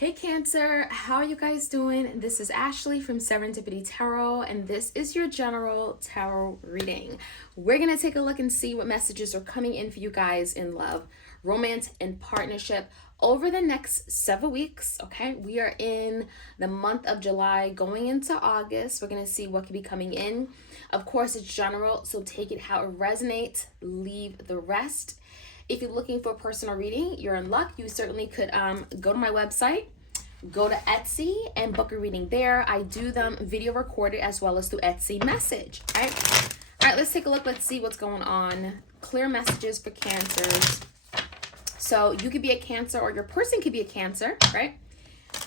Hey Cancer, how are you guys doing? This is Ashley from Serendipity Tarot, and this is your general tarot reading. We're going to take a look and see what messages are coming in for you guys in love, romance, and partnership over the next several weeks. Okay, we are in the month of July going into August. We're going to see what could be coming in. Of course, it's general, so take it how it resonates, leave the rest. If you're looking for a personal reading, you're in luck. You certainly could go to my website, go to Etsy, and book a reading there. I do them video recorded as well as through Etsy message. All right, let's take a look. Let's see what's going on. Clear messages for Cancers. So you could be a Cancer or your person could be a Cancer, right?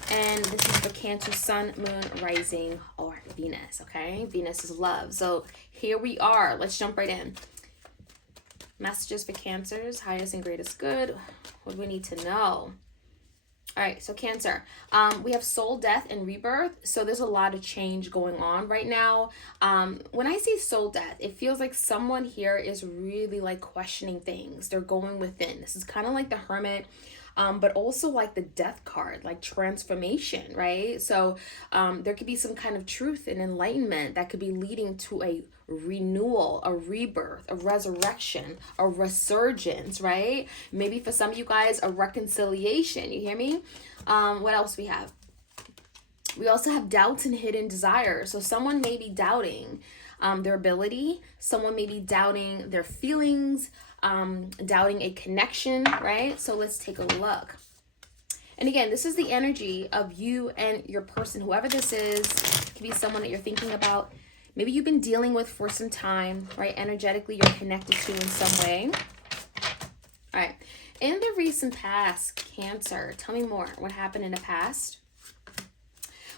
And this is for Cancer, Sun, Moon, Rising, or Venus, okay? Venus is love. So here we are. Let's jump right in. Messages for Cancers, highest and greatest good. What do we need to know? All right, so Cancer, we have soul death and rebirth. So there's a lot of change going on right now. When I say soul death, it feels like someone here is really like questioning things. They're going within. This is kind of like the Hermit, but also like the Death card, like transformation, right? So there could be some kind of truth and enlightenment that could be leading to a renewal, a rebirth, a resurrection, a resurgence, right? Maybe for some of you guys, a reconciliation. You hear me? What else we have? We also have doubts and hidden desires. So someone may be doubting their ability. Someone may be doubting their feelings, doubting a connection, right? So let's take a look. And again, this is the energy of you and your person, whoever this is. It could be someone that you're thinking about. Maybe you've been dealing with for some time, right? Energetically, you're connected to in some way. All right. In the recent past, Cancer, tell me more. What happened in the past?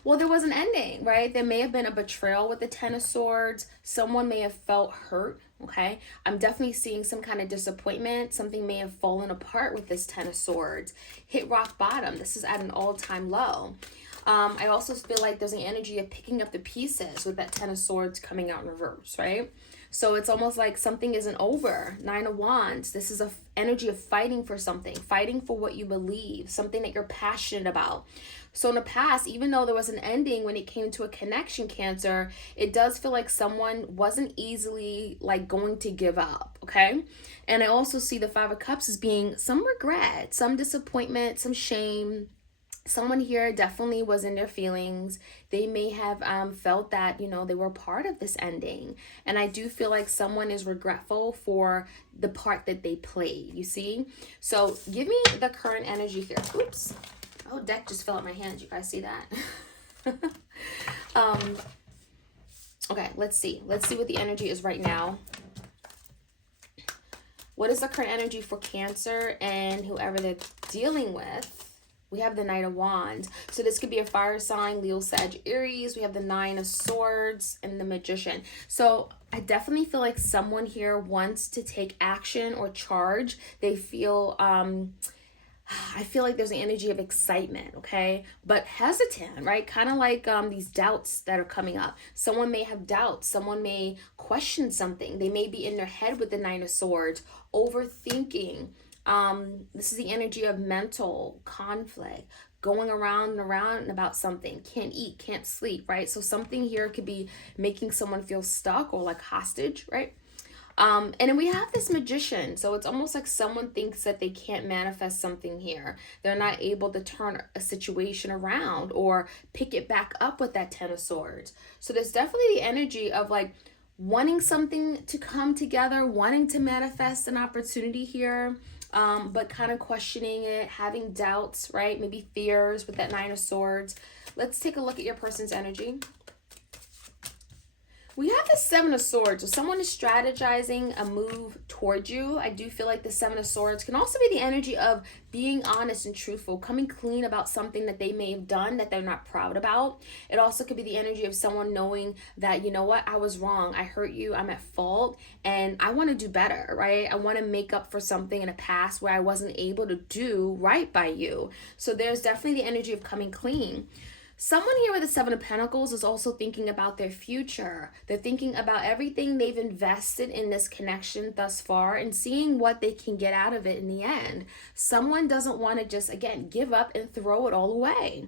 Well, there was an ending, right? There may have been a betrayal with the Ten of Swords. Someone may have felt hurt, okay? I'm definitely seeing some kind of disappointment. Something may have fallen apart with this Ten of Swords. Hit rock bottom. This is at an all-time low. I also feel like there's an energy of picking up the pieces with that Ten of Swords coming out in reverse, right? So it's almost like something isn't over. Nine of Wands. This is a energy of fighting for something, fighting for what you believe, something that you're passionate about. So in the past, even though there was an ending when it came to a connection, Cancer, it does feel like someone wasn't easily like going to give up, okay? And I also see the Five of Cups as being some regret, some disappointment, some shame. Someone here definitely was in their feelings. They may have felt that, you know, they were part of this ending. And I do feel like someone is regretful for the part that they played, you see? So give me the current energy here. Oops. Oh, deck just fell out my hands. You guys see that? Okay, let's see. Let's see what the energy is right now. What is the current energy for Cancer and whoever they're dealing with? We have the Knight of Wands. So this could be a fire sign, Leo, Sag, Aries. We have the Nine of Swords and the Magician. So I definitely feel like someone here wants to take action or charge. They feel, I feel like there's an energy of excitement, okay? But hesitant, right? Kind of like these doubts that are coming up. Someone may have doubts. Someone may question something. They may be in their head with the Nine of Swords, overthinking. This is the energy of mental conflict, going around and around about something, can't eat, can't sleep, right? So something here could be making someone feel stuck or like hostage, right? And then we have this Magician. So it's almost like someone thinks that they can't manifest something here. They're not able to turn a situation around or pick it back up with that Ten of Swords. So there's definitely the energy of like wanting something to come together, wanting to manifest an opportunity here. But kind of questioning it, having doubts, right? Maybe fears with that Nine of Swords. Let's take a look at your person's energy. We have the Seven of Swords. So someone is strategizing a move towards you. I do feel like the Seven of Swords can also be the energy of being honest and truthful, coming clean about something that they may have done that they're not proud about. It also could be the energy of someone knowing that, you know what, I was wrong. I hurt you. I'm at fault. And I want to do better, right? I want to make up for something in the past where I wasn't able to do right by you. So there's definitely the energy of coming clean. Someone here with the Seven of Pentacles is also thinking about their future. They're thinking about everything they've invested in this connection thus far and seeing what they can get out of it in the end. Someone doesn't want to just, again, give up and throw it all away.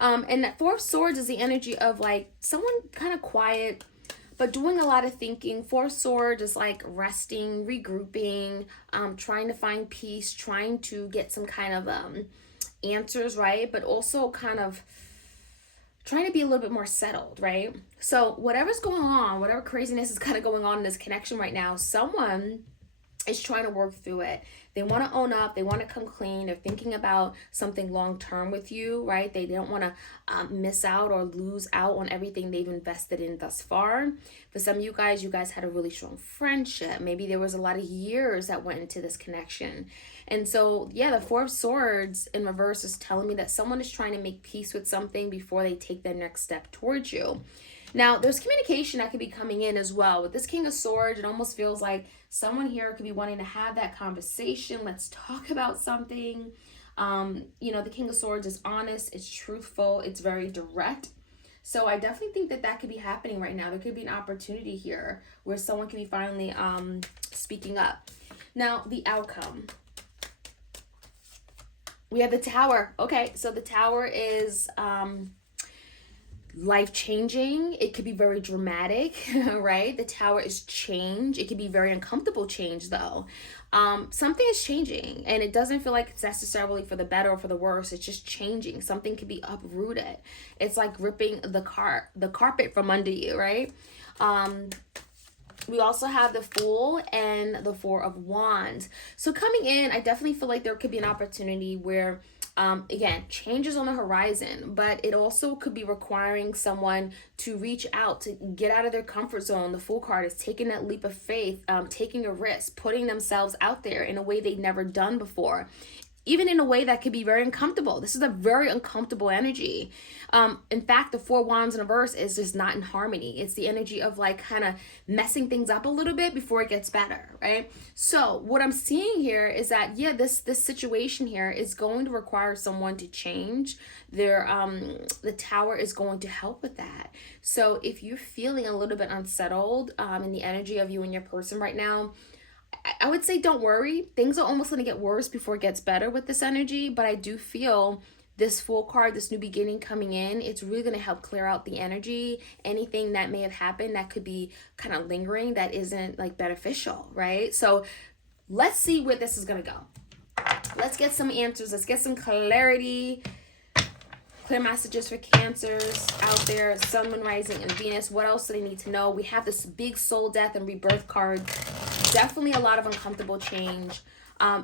And that Four of Swords is the energy of like someone kind of quiet, but doing a lot of thinking. Four of Swords is like resting, regrouping, trying to find peace, trying to get some kind of answers, right? But also kind of trying to be a little bit more settled, right? So whatever's going on, whatever craziness is kind of going on in this connection right now, someone is trying to work through it. They want to own up. They want to come clean. They're thinking about something long term with you, right? They don't want to miss out or lose out on everything they've invested in thus far. For some of you guys had a really strong friendship. Maybe there was a lot of years that went into this connection. And so, yeah, the Four of Swords in reverse is telling me that someone is trying to make peace with something before they take their next step towards you. Now, there's communication that could be coming in as well. With this King of Swords, it almost feels like someone here could be wanting to have that conversation. Let's talk about something. The King of Swords is honest, it's truthful, it's very direct. So I definitely think that could be happening right now. There could be an opportunity here where someone could be finally speaking up. Now, the outcome. We have the Tower. Okay, so the Tower is life-changing. It could be very dramatic, right? The Tower is change. It could be very uncomfortable change, though. Something is changing, and it doesn't feel like it's necessarily for the better or for the worse. It's just changing. Something could be uprooted. It's like ripping the carpet from under you, right? We also have the Fool and the Four of Wands. So coming in, I definitely feel like there could be an opportunity where again, changes on the horizon, but it also could be requiring someone to reach out, to get out of their comfort zone. The Fool card is taking that leap of faith, taking a risk, putting themselves out there in a way they've never done before, even in a way that could be very uncomfortable. This is a very uncomfortable energy. In fact, the Four Wands in reverse is just not in harmony. It's the energy of like kind of messing things up a little bit before it gets better, right? So what I'm seeing here is that, yeah, this situation here is going to require someone to change. The Tower is going to help with that. So if you're feeling a little bit unsettled in the energy of you and your person right now, I would say don't worry. Things are almost going to get worse before it gets better with this energy, but I do feel this Fool card, this new beginning coming in, it's really going to help clear out the energy, anything that may have happened that could be kind of lingering that isn't like beneficial, right? So let's see where this is going to go. Let's get some answers. Let's get some clarity. Clear messages for Cancers out there, Sun, Moon, Rising, and Venus. What else do they need to know? We have this big soul death and rebirth card. Definitely a lot of uncomfortable change.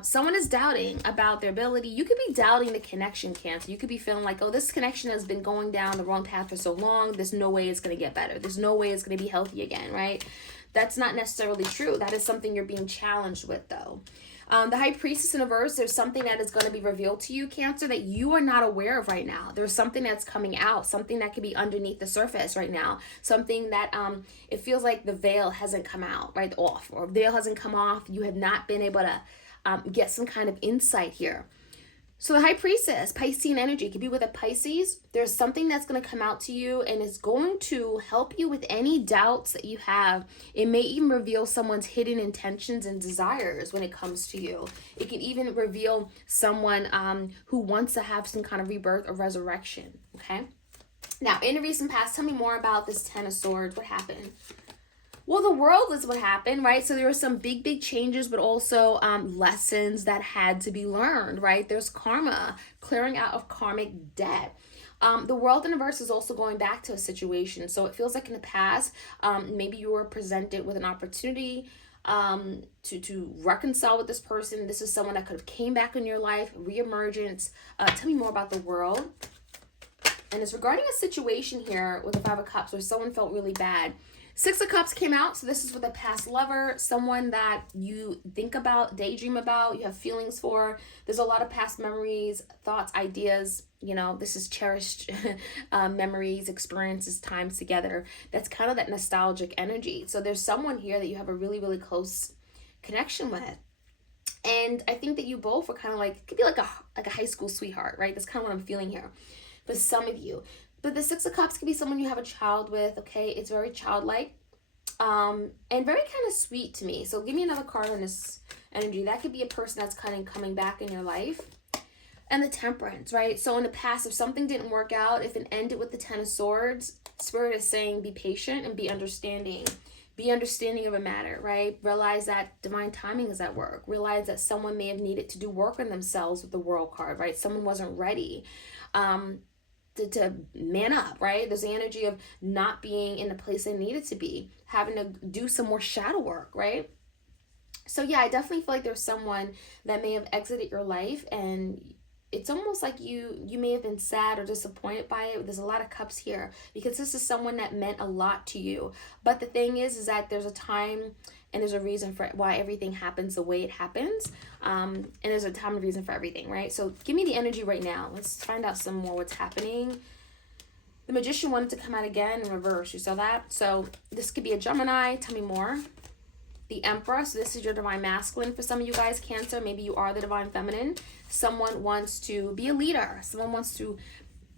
Someone is doubting about their ability. You could be doubting the connection, Cancer. You could be feeling like, oh, this connection has been going down the wrong path for so long. There's no way it's going to get better. There's no way it's going to be healthy again, right? That's not necessarily true. That is something you're being challenged with, though. The High Priestess in reverse, there's something that is going to be revealed to you, Cancer, that you are not aware of right now. There's something that's coming out, something that could be underneath the surface right now, something that it feels like the veil hasn't come out, right, off, or veil hasn't come off. You have not been able to get some kind of insight here. So the High Priestess, Piscean energy, could be with a Pisces. There's something that's going to come out to you and is going to help you with any doubts that you have. It may even reveal someone's hidden intentions and desires when it comes to you. It can even reveal someone who wants to have some kind of rebirth or resurrection, okay? Now, in the recent past, tell me more about this Ten of Swords. What happened? Well, the World is what happened, right? So there were some big changes, but also lessons that had to be learned, right? There's karma, clearing out of karmic debt. The World in reverse is also going back to a situation. So it feels like in the past, maybe you were presented with an opportunity to reconcile with this person. This is someone that could have came back in your life, reemergence. Tell me more about the World. And it's regarding a situation here with the Five of Cups where someone felt really bad. Six of Cups came out, so this is with a past lover, someone that you think about, daydream about, you have feelings for. There's a lot of past memories, thoughts, ideas. You know, this is cherished memories, experiences, times together. That's kind of that nostalgic energy. So there's someone here that you have a really close connection with. And I think that you both are kind of like, it could be like a high school sweetheart, right? That's kind of what I'm feeling here for some of you. But the Six of Cups could be someone you have a child with, okay? It's very childlike, and very kind of sweet to me. So give me another card on this energy. That could be a person that's kind of coming back in your life. And the Temperance, right? So in the past, if something didn't work out, if it ended with the Ten of Swords, Spirit is saying be patient and be understanding. Be understanding of a matter, right? Realize that divine timing is at work. Realize that someone may have needed to do work on themselves with the World card, right? Someone wasn't ready to man up, right? There's the energy of not being in the place they needed to be, having to do some more shadow work, right? So yeah, I definitely feel like there's someone that may have exited your life, and it's almost like you may have been sad or disappointed by it. There's a lot of cups here because this is someone that meant a lot to you. But the thing is that there's a time and there's a reason for why everything happens the way it happens. And there's a time and reason for everything, right? So give me the energy right now. Let's find out some more what's happening. The Magician wanted to come out again in reverse. You saw that? So this could be a Gemini. Tell me more. The Emperor, so this is your divine masculine for some of you guys, Cancer. Maybe you are the divine feminine. Someone wants to be a leader. Someone wants to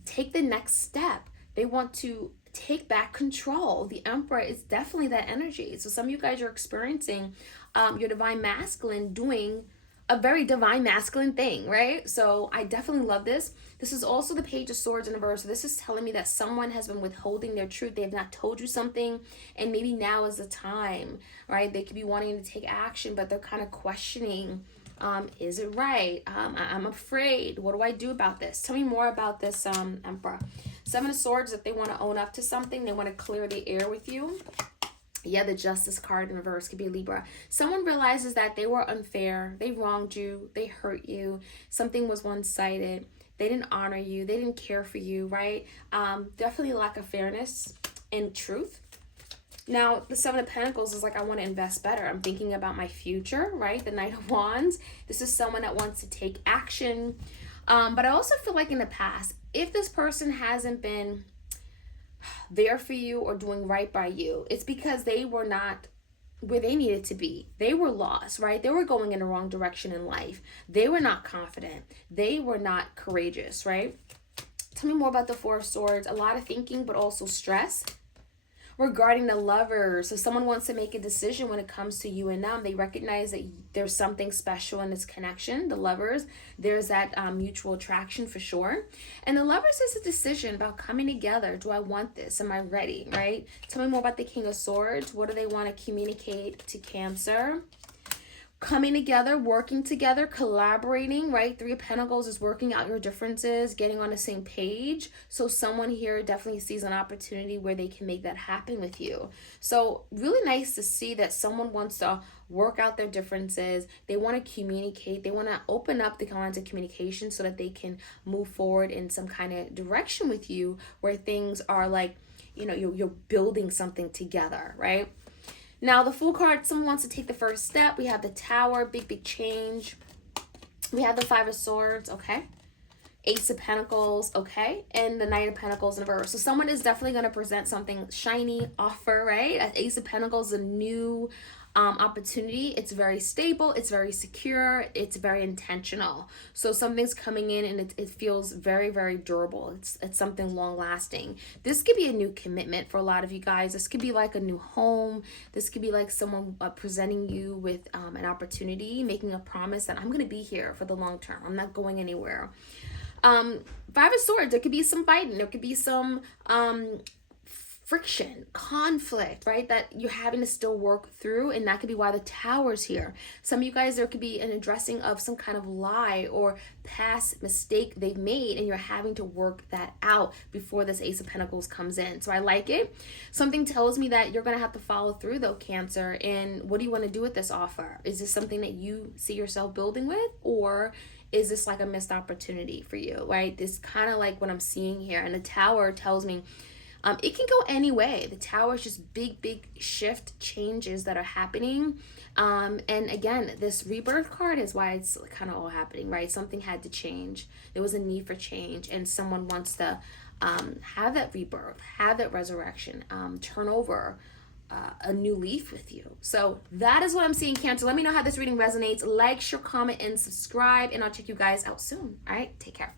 take the next step. They want to take back control. The Emperor is definitely that energy. So some of you guys are experiencing your divine masculine doing a very divine masculine thing, right? So I definitely love this. This is also the Page of Swords in reverse. So this is telling me that someone has been withholding their truth. They have not told you something, and maybe now is the time, right? They could be wanting to take action, but they're kind of questioning, is it right? I'm afraid. What do I do about this? Tell me more about this Emperor. Seven of Swords, if they want to own up to something, they want to clear the air with you. Yeah, the Justice card in reverse could be Libra. Someone realizes that they were unfair. They wronged you. They hurt you. Something was one-sided. They didn't honor you. They didn't care for you, right? Definitely lack of fairness and truth. Now, the Seven of Pentacles is like, I want to invest better. I'm thinking about my future, right? The Knight of Wands. This is someone that wants to take action. But I also feel like in the past, if this person hasn't been there for you or doing right by you, it's because they were not where they needed to be. They were lost, right? They were going in the wrong direction in life. They were not confident. They were not courageous, right? Tell me more about the Four of Swords. A lot of thinking, but also stress. Regarding the Lovers, so someone wants to make a decision when it comes to you and them. They recognize that there's something special in this connection. The Lovers, there's that mutual attraction for sure. And the Lovers is a decision about coming together. Do I want this? Am I ready, right? Tell me more about the King of Swords. What do they want to communicate to Cancer? Coming together, working together, collaborating, right? Three of Pentacles is working out your differences, getting on the same page. So someone here definitely sees an opportunity where they can make that happen with you. So really nice to see that someone wants to work out their differences. They want to communicate. They want to open up the lines of communication so that they can move forward in some kind of direction with you where things are like, you know, you're building something together, right? Now, the Fool card, someone wants to take the first step. We have the Tower, big change. We have the Five of Swords, okay. Ace of Pentacles, okay. And the Knight of Pentacles in reverse. So someone is definitely going to present something shiny, offer, right? Ace of Pentacles is a new opportunity. It's very stable. It's very secure. It's very intentional. So something's coming in and it feels very, very durable. It's something long lasting. This could be a new commitment for a lot of you guys. This could be like a new home. This could be like someone presenting you with an opportunity, making a promise that I'm going to be here for the long term. I'm not going anywhere. Five of Swords, there could be some fighting. There could be some friction, conflict, right? That you're having to still work through, and that could be why the Tower's here. Some of you guys, there could be an addressing of some kind of lie or past mistake they've made, and you're having to work that out before this Ace of Pentacles comes in. So I like it. Something tells me that you're going to have to follow through though, Cancer. And what do you want to do with this offer? Is this something that you see yourself building with, or is this like a missed opportunity for you, right? This kind of like what I'm seeing here. And the Tower tells me it can go any way. The Tower is just big shift changes that are happening. And again, this Rebirth card is why it's kind of all happening, right? Something had to change. There was a need for change, and someone wants to have that rebirth, have that resurrection, turn over a new leaf with you. So that is what I'm seeing, Cancer. Let me know how this reading resonates. Like, share, comment, and subscribe, and I'll check you guys out soon. All right, take care.